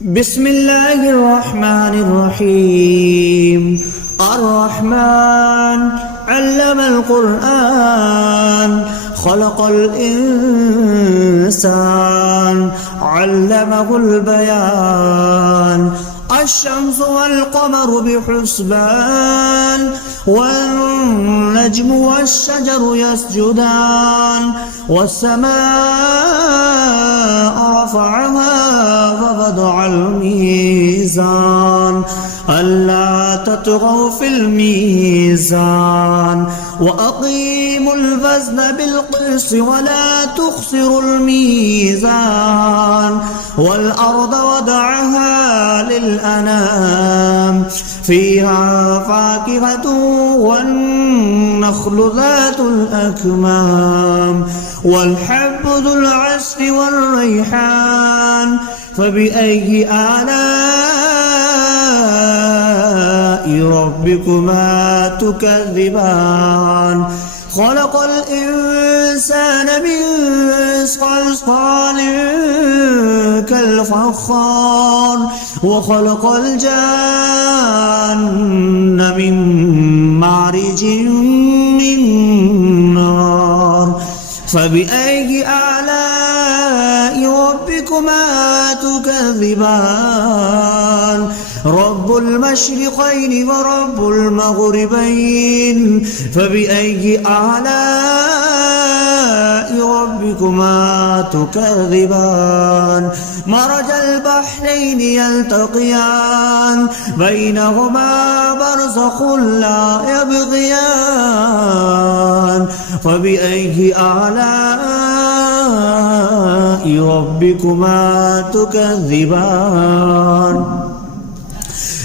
بسم الله الرحمن الرحيم. الرحمن علم القرآن خلق الإنسان علمه البيان. الشمس والقمر بحسبان والنجم والشجر يسجدان والسماء رفعها ووضع الميزان ألا تطغوا في الميزان وأقيموا الوزن بالقسط ولا تخسروا الميزان والأرض وضعها للأنام فيها فاكهة والنخل ذات الأكمام والحب ذو العصف والريحان فبأي آلاء ربكما تكذبان. خلق الإنسان من صلصال كالفخار وخلق الجان من مارج من نار فبأي آلاء ربكما تكذبان. رب المشرقين ورب المغربين فبأي آلاء ربكما تكذبان. مرج البحرين يلتقيان بينهما برزخ لا يبغيان فبأي آلاء ربكما تكذبان.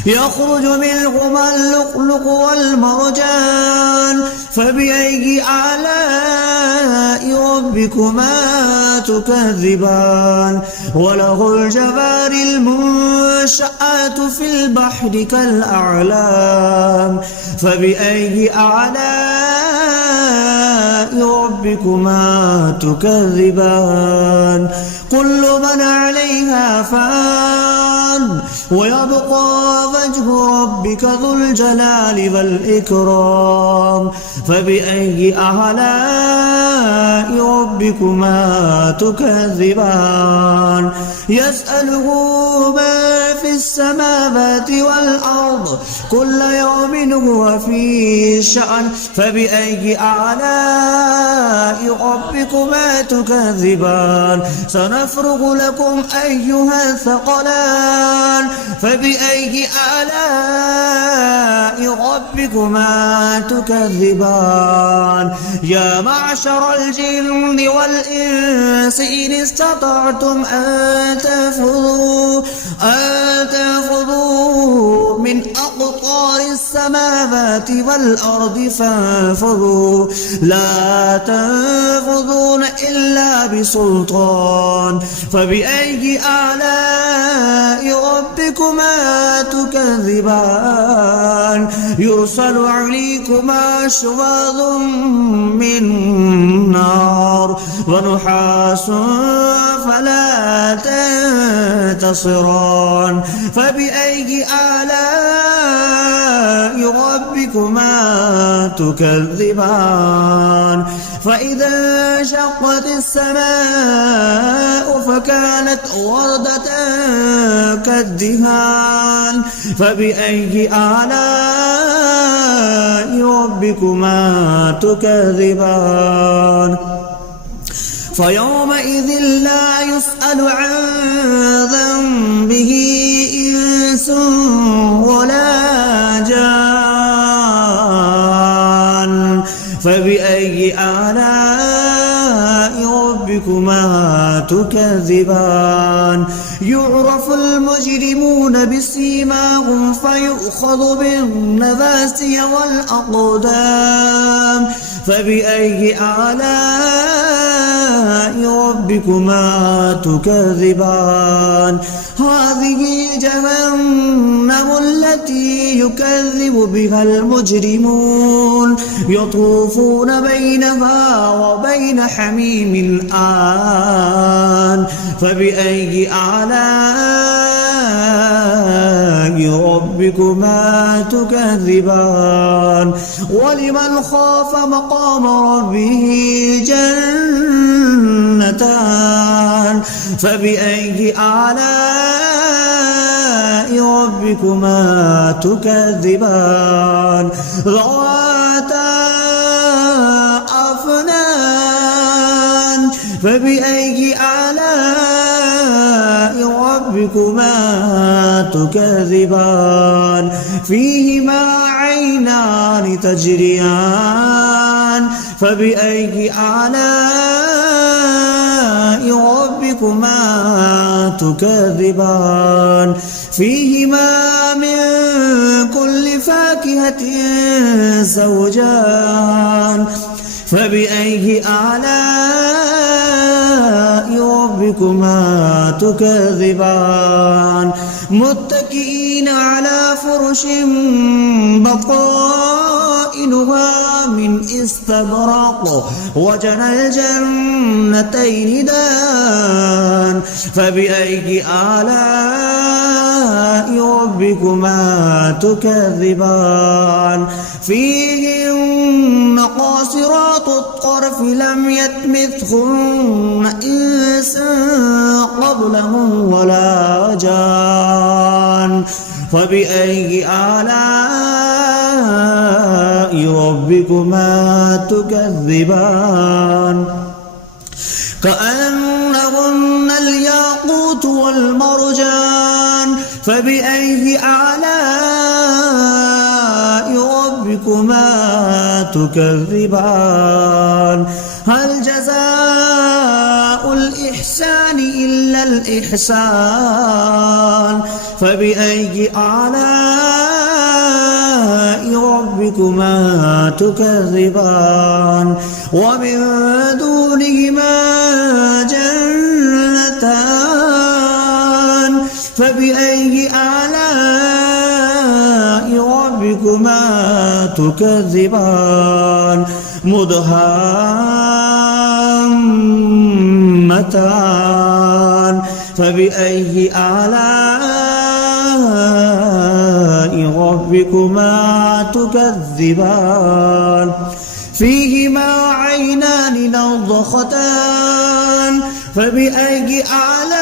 يخرج منهما اللؤلؤ والمرجان فبأي آلاء ربكما تكذبان. وله الجوار المنشآت في البحر كالأعلام فبأي آلاء ربكما تكذبان. كل من عليها فان ويبقى وجه ربك ذو الجلال والإكرام فبأي آلاء ربكما تكذبان. يسأله ما في السماوات والأرض كل يوم هو في شأن فبأي آلاء ربكما تكذبان. سنفرغ لكم أيها الثقلان فبأي آلاء ربكما تكذبان. يا معشر الجن والإنس إن استطعتم أن تنفذوا من أقطار السماوات والأرض فانفذوا لا تنفذون إلا بسلطان فبأي آلاء ربكما تكذبان. يرسل عليكما شواظ من نار ونحاس فلا تنتصران فبأي آلاء ربكما تكذبان. فإذا انشقت السماء فكانت وردة كالدهان فبأي آلاء ربكما تكذبان. فيومئذ لا يسأل عن ذنبه إنس ولا جان فبأي آلاء ربكما تكذبان. يعرف المجرمون بسيماهم فيؤخذ بالنواسي والأقدام فبأي آلاء ربكما تكذبان. هذه جهنم التي يكذب بها المجرمون يطوفون بينها وبين حميم آن فبأي آلاء ربكما تكذبان ولمن خاف مقام ربه جنتان فبأي آلاء ربكما تكذبان ذواتا أفنان فبأي آلاء ربكما تكذبان فيهما عينان تجريان فبأي آلاء ربكما تكذبان فيهما من كل فاكهة زوجان فبأي آلاء ربكما تكذبان متكئين على فرش بطائنها من استبرق وجنى الجنتين دان فبأي آلاء ربكما تكذبان فيهن قاصرات الطرف لم يطمثهن إنس قبلهم ولا جان فبأي آلاء ربكما تكذبان كأنهن الياقوت والمرجان فبأي آلاء ربكما تكذبان هل جزاء الإحسان إلا الإحسان فبأي آلاء ربكما تكذبان ومن دونهما جنتان فبأي آلاء ربكما تكذبان مدهامتان فبأي آلاء ربكما تكذبان فيهما عينان نضختان فبأي آلاء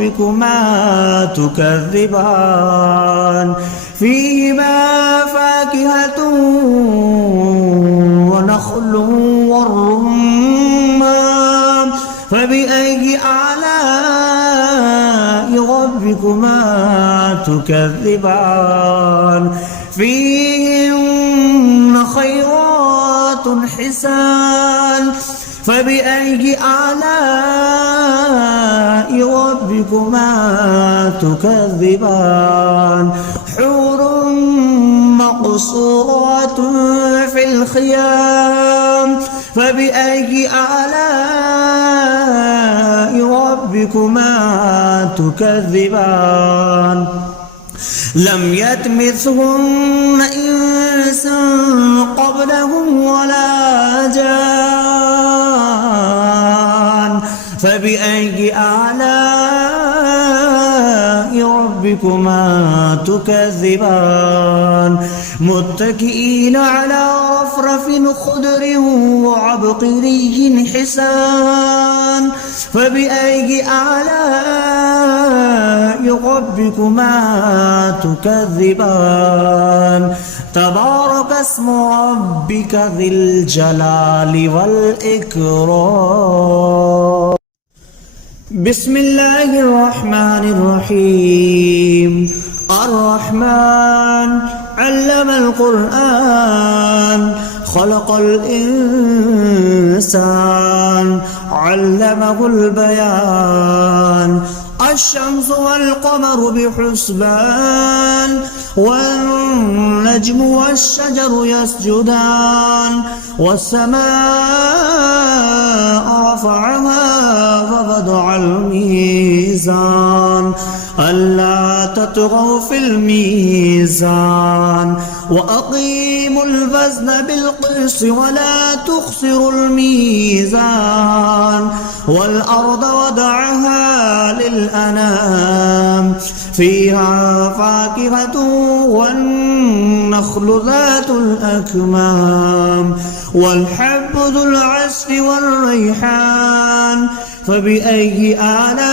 ربكما تكذبان فيهما فاكهة ونخل والرمان فبأي آلاء ربكما تكذبان فيهن خيرات حسان فبأي آلاء ربكما تكذبان حور مقصورات في الخيام فبأي آلاء ربكما تكذبان لم يطمثهن إنس قبلهم ولا جان فبأي آلاء ربكما تكذبان متكئين على رفرف خضر وعبقري حسان فبأي آلاء ربكما تكذبان تبارك اسم ربك ذي الجلال والإكرام بسم الله الرحمن الرحيم الرحمن علم القرآن خلق الإنسان علمه البيان الشمس والقمر بحسبان والنجم والشجر يسجدان والسماء رفعها ووضع الميزان ألا تطغوا في الميزان وأقيموا الوزن بالقسط ولا تخسروا الميزان والأرض وضعها للأنام فيها فاكهة والنخل ذات الأكمام والحب ذو العصف والريحان فبأي آلاء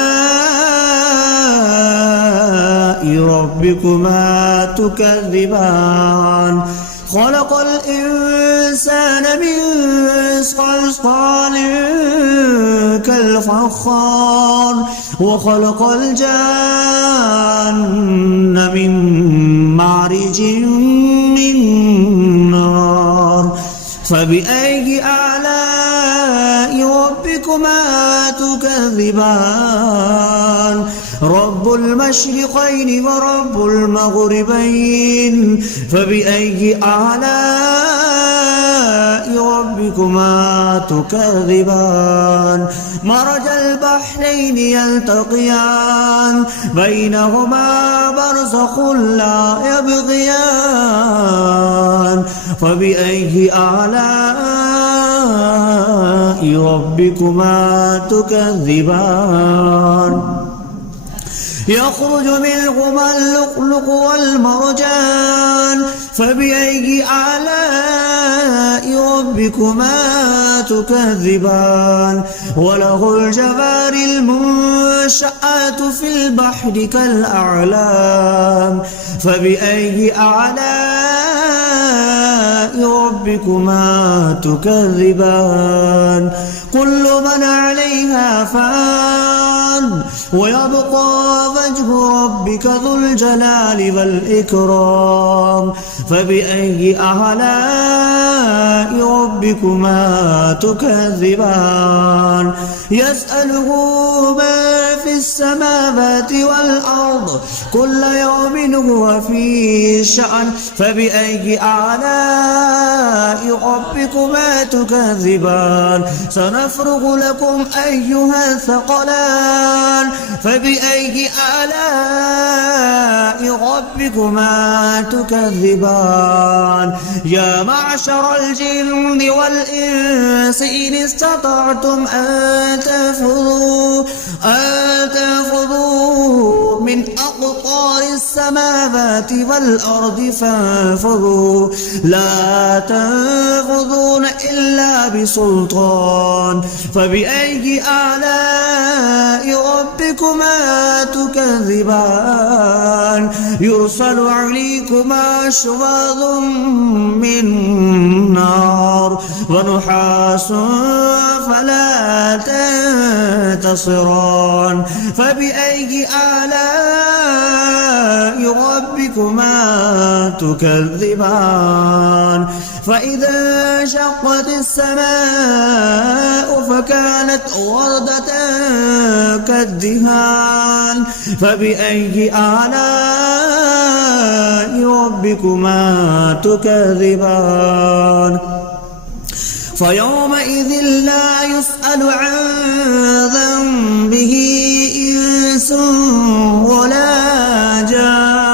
ربكما تكذبان خلق الإنسان من صلصال كالفخار وخلق الجان من مارج من نار فبأي آلاء ربكما تكذبان رب المشرقين ورب المغربين فبأي آلاء ربكما تكذبان مرج البحرين يلتقيان بينهما برزخ لا يبغيان فبأي آلاء ربكما تكذبان يخرج منهما اللؤلؤ والمرجان فبأي آلاء ربكما تكذبان وله الجوار المنشآت في البحر كالأعلام فبأي آلاء ربكما تكذبان كل من عليها فان ويبقى وجه ربك ذو الجلال والإكرام فبأي آلاء ربكما تكذبان يسأله ما في السماوات والأرض كل يوم هو في شأن فبأي آلاء ربكما تكذبان سنفرغ لكم أيها الثقلان فبأي آلاء ربكما تكذبان يا معشر الجن والإنس إن استطعتم أن تنفذوا من أقطار السماوات والأرض فانفذوا لا تنفذون إلا بسلطان فبأي آلاء ربكما تكذبان يرسل عليكما شواظ من نار ونحاس فلا تنتصران فبأي آلاء ربكما تكذبان فإذا انشقت السماء فكانت وردة كالدهان فبأي آلاء ربكما تكذبان فيومئذ لا يسأل عن ذنبه إنس ولا جان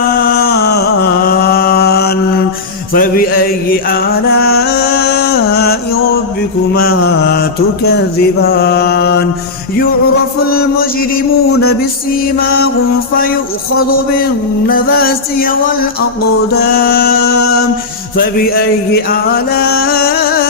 فبأي آلاء ربكما تكذبان يعرف المجرمون بسيماهم فيؤخذ بالنواسي والأقدام فبأي آلاء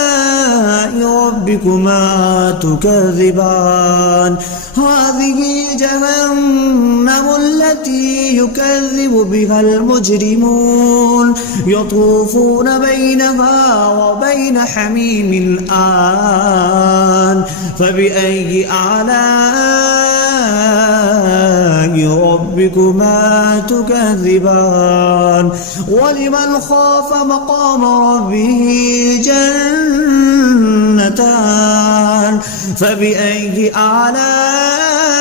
ربكما تكذبان هذه جهنم التي يكذب بها المجرمون يطوفون بينها وبين حميم آن فبأي آلاء ربكما تكذبان ولمن خاف مقام ربه جنتان فبأي آلاء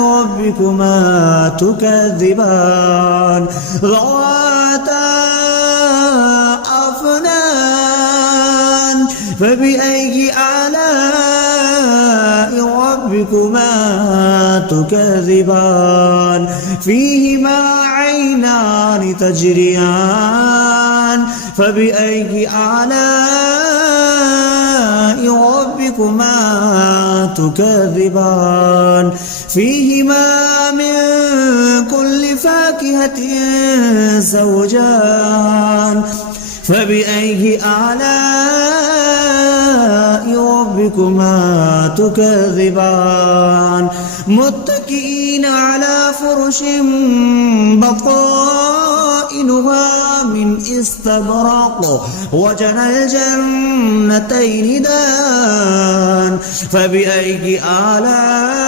ربكما تكذبان ذواتا أفنان فبأي آلاء ربكما تكذبان فيهما عينان تجريان فبأي آلاء ربكما تكذبان فيهما من كل فاكهة زوجان فبأي آلاء ربكما تكذبان متكئين على فرش بطائنها من استبرق وجنى الجنتين دان فبأي آلاء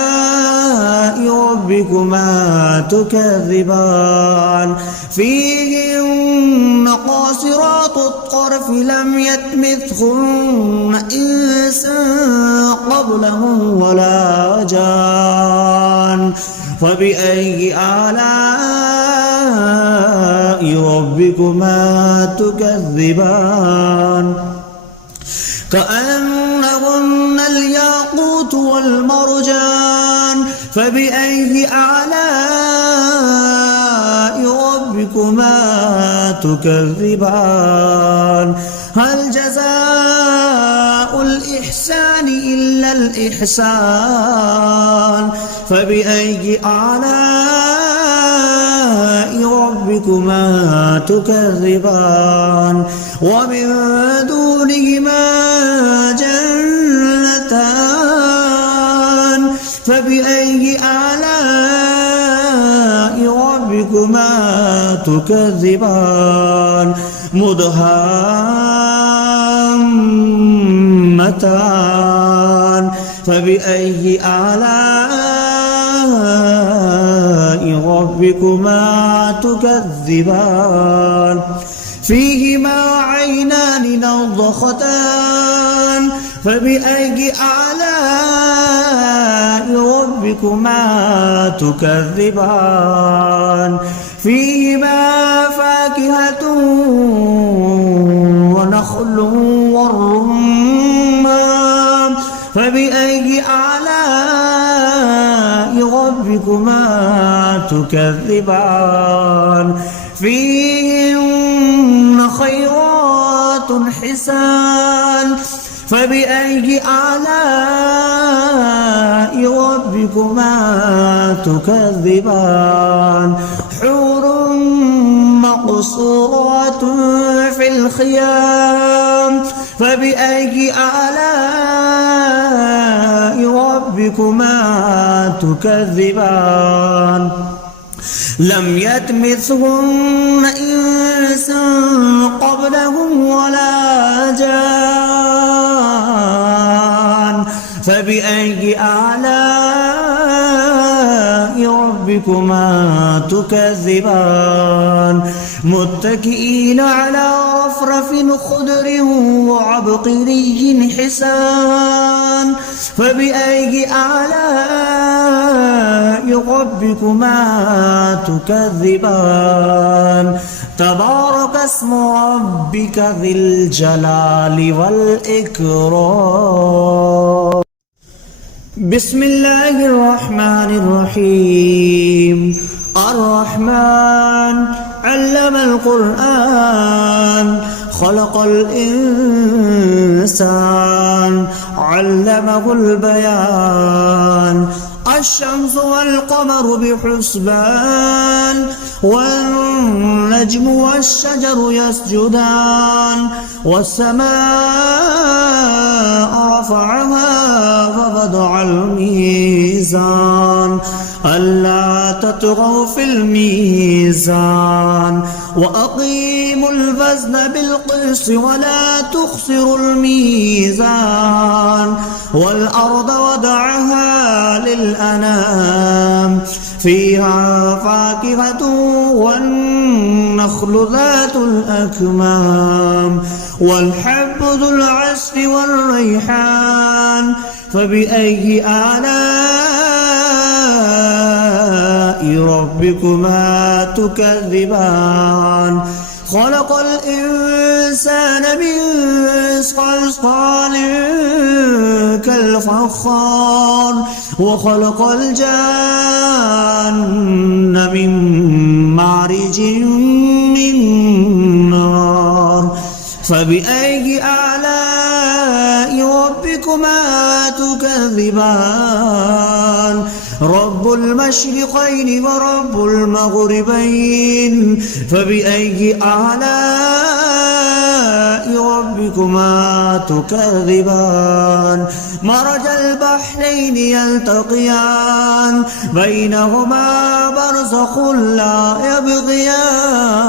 ربكما تكذبان فيهن قاصرات الطرف لم يطمثهن إنس قبلهم ولا جان فبأي آلاء ربكما تكذبان كأنهن الياقوت والمرجان فبأي آلاء ربكما تكذبان هل جزاء الإحسان إلا الإحسان فبأي آلاء ربكما تكذبان ومن دونهما جنتان فبأي آلاء ربكما تكذبان مدهامتان فبأي آلاء ربكما تكذبان فيهما عينان نضختان فبأي آلاء ربكما تكذبان فيهما فاكهة ونخل والرمان فبأي آلاء ربكما تكذبان فيهن خيرات حسان فبأي آلاء ربكما تكذبان حور مقصورات في الخيام فبأي آلاء ربكما تكذبان لم يطمثهن إنس قبلهم ولا جان فبأي آلاء ربكما تكذبان متكئين على رفرف خضر وعبقري حسان فبأي آلاء ربكما تكذبان تبارك اسم ربك ذي الجلال والإكرام بسم الله الرحمن الرحيم الرحمن علم القرآن خلق الإنسان علمه البيان الشمس والقمر بحسبان والنجم والشجر يسجدان والسماء رفعها ووضع الميزان ألا تطغوا في الميزان وأقيموا الوزن بالقسط ولا تخسروا الميزان والأرض وضعها للأنام فيها فاكهة والنخل ذات الأكمام والحب ذو العصف والريحان فبأي آلاء ربكما تكذبان خلق الإنسان من صلصال كالفخار وخلق الجان من مارج من نار فبأي آلاء ربكما تكذبان رب المشرقين ورب المغربين فبأي آلاء ربكما تكذبان مرج البحرين يلتقيان بينهما برزخ لا يبغيان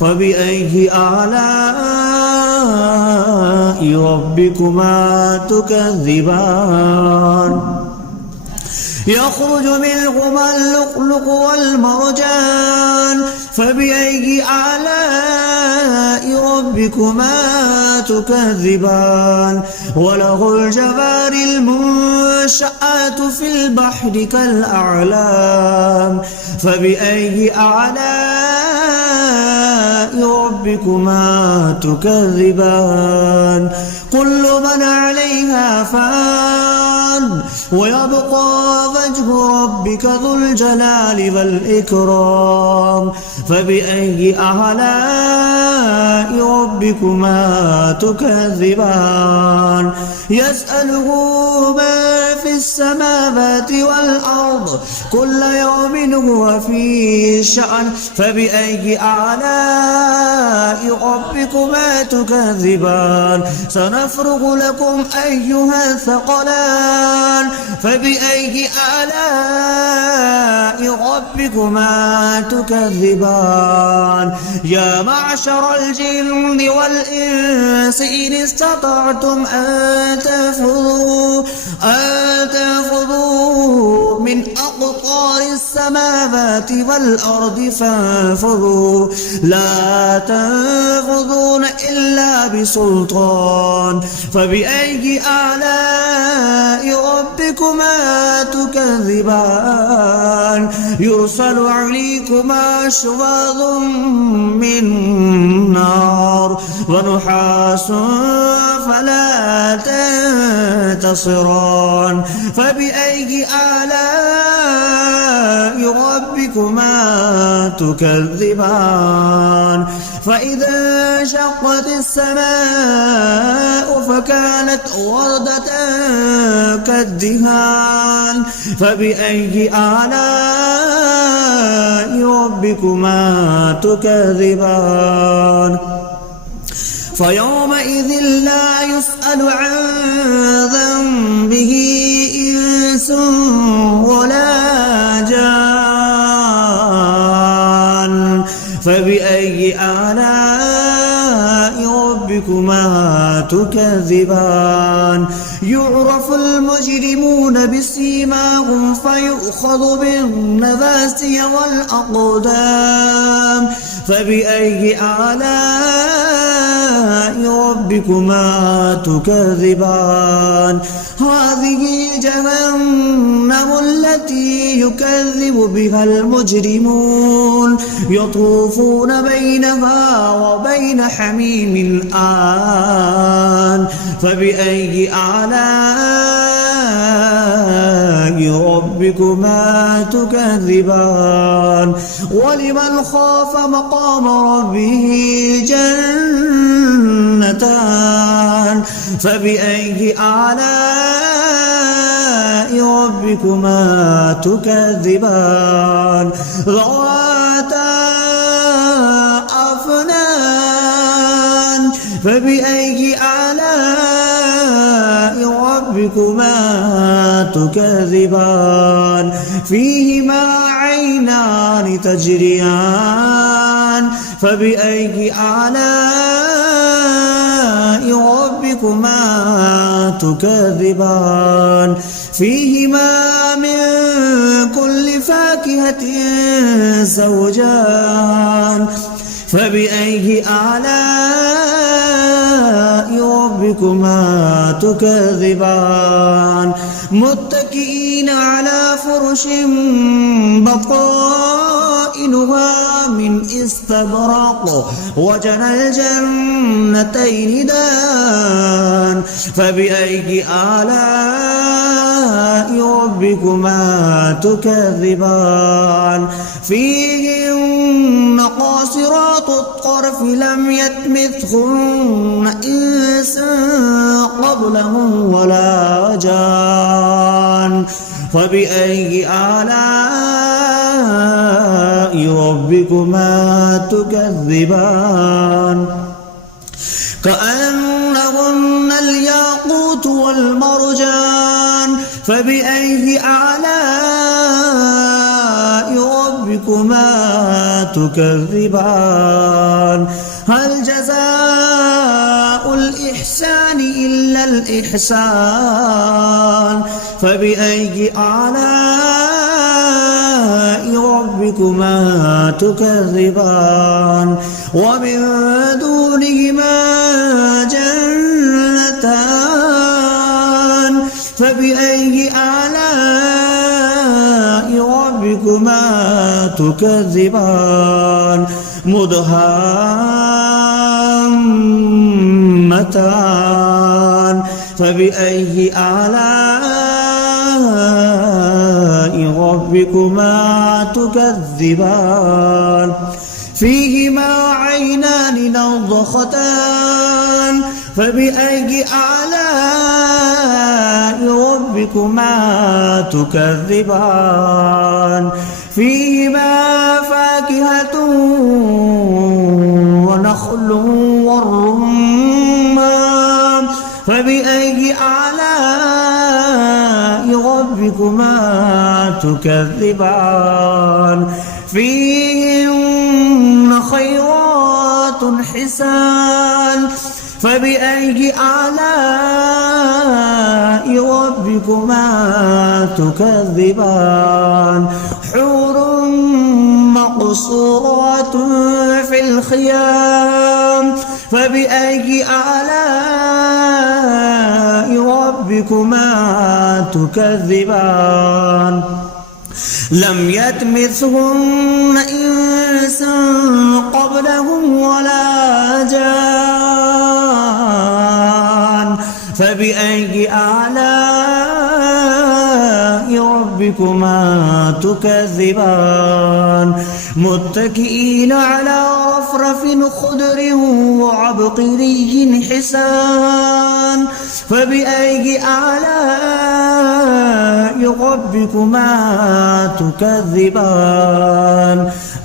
فبأي آلاء ربكما تكذبان يخرج منهما اللؤلؤ والمرجان فبأي آلاء ربكما تكذبان وله الجوار المنشآت في البحر كالأعلام فبأي آلاء ربكما تكذبان كل من عليها فان ويبقى وجه ربك ذو الجلال والإكرام فبأي آلاء ربكما تكذبان يسأله من في السماوات والأرض كل يوم هو في شأن فبأي آلاء ربكما تكذبان سنفرغ لكم أيها الثقلان فبأي آلاء ربكما تكذبان يا معشر الجن والإنس إن استطعتم أن تنفذوا من أقطار السماوات والأرض فانفذوا لا تنفذون إلا بسلطان فبأي آلاء ربكما تكذبان يرسل عليكما شواظ من نار ونحاس فلا تنتصران فبأي آلاء ربكما تكذبان فإذا انشقت السماء فكانت وردة كالدهان فبأي آلاء ربكما تكذبان فيومئذ لا يسأل عن ذنبه إنس ولا جان فبأي آلاء ربكما تكذبان يعرف المجرمون بسيماهم فيؤخذ بالنواسي والأقدام فبأي آلاء ربكما تكذبان هذه جهنم التي يكذب بها المجرمون يطوفون بينها وبين حميم آن فبأي آلاء ربكما تكذبان ولمن خاف مقام ربه جنتان فبأي آلاء ربكما تكذبان ذواتا أفنان فبأي آلاء ربكما تكذبان فيهما عينان تجريان فبأي آلاء ربكما تكذبان فيهما من كل فاكهة زوجان فبأي آلاء ربكما تكذبان متكئين على فرش بطائنها من استبرق وجنى الجنتين دان فبأي آلاء ربكما تكذبان فيهن قاصرات الطرف لم يطمثهن إنس قبلهم ولا جان فبأي آلاء ربكما تكذبان كأنهن الياقوت والمرجان فبأي آلاء ربكما تكذبان هل جزاء الإحسان إلا الإحسان فبأي آلاء ربكما تكذبان ومن دونهما جنتان فبأي آلاء ربكما تكذبان مدهامتان فبأي آلاء ربكما تكذبان فيهما عينان نضختان فبأي آلاء ربكما تكذبان فيهما فاكهة ونخل والرمان فبأي آلاء ربكما تكذبان فيهن خيرات حسان فبأي آلاء ربكما تكذبان حور مقصورات في الخيام فبأي آلاء ربكما تكذبان لم يطمثهن إنس قبلهم ولا جان فبأي آلاء ربكما تكذبان متكئين على رفرف خضر وعبقري حسان فبأي آلاء ربكما تكذبان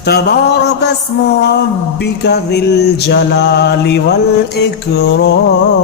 تبارك اسم ربك ذي الجلال والإكرام.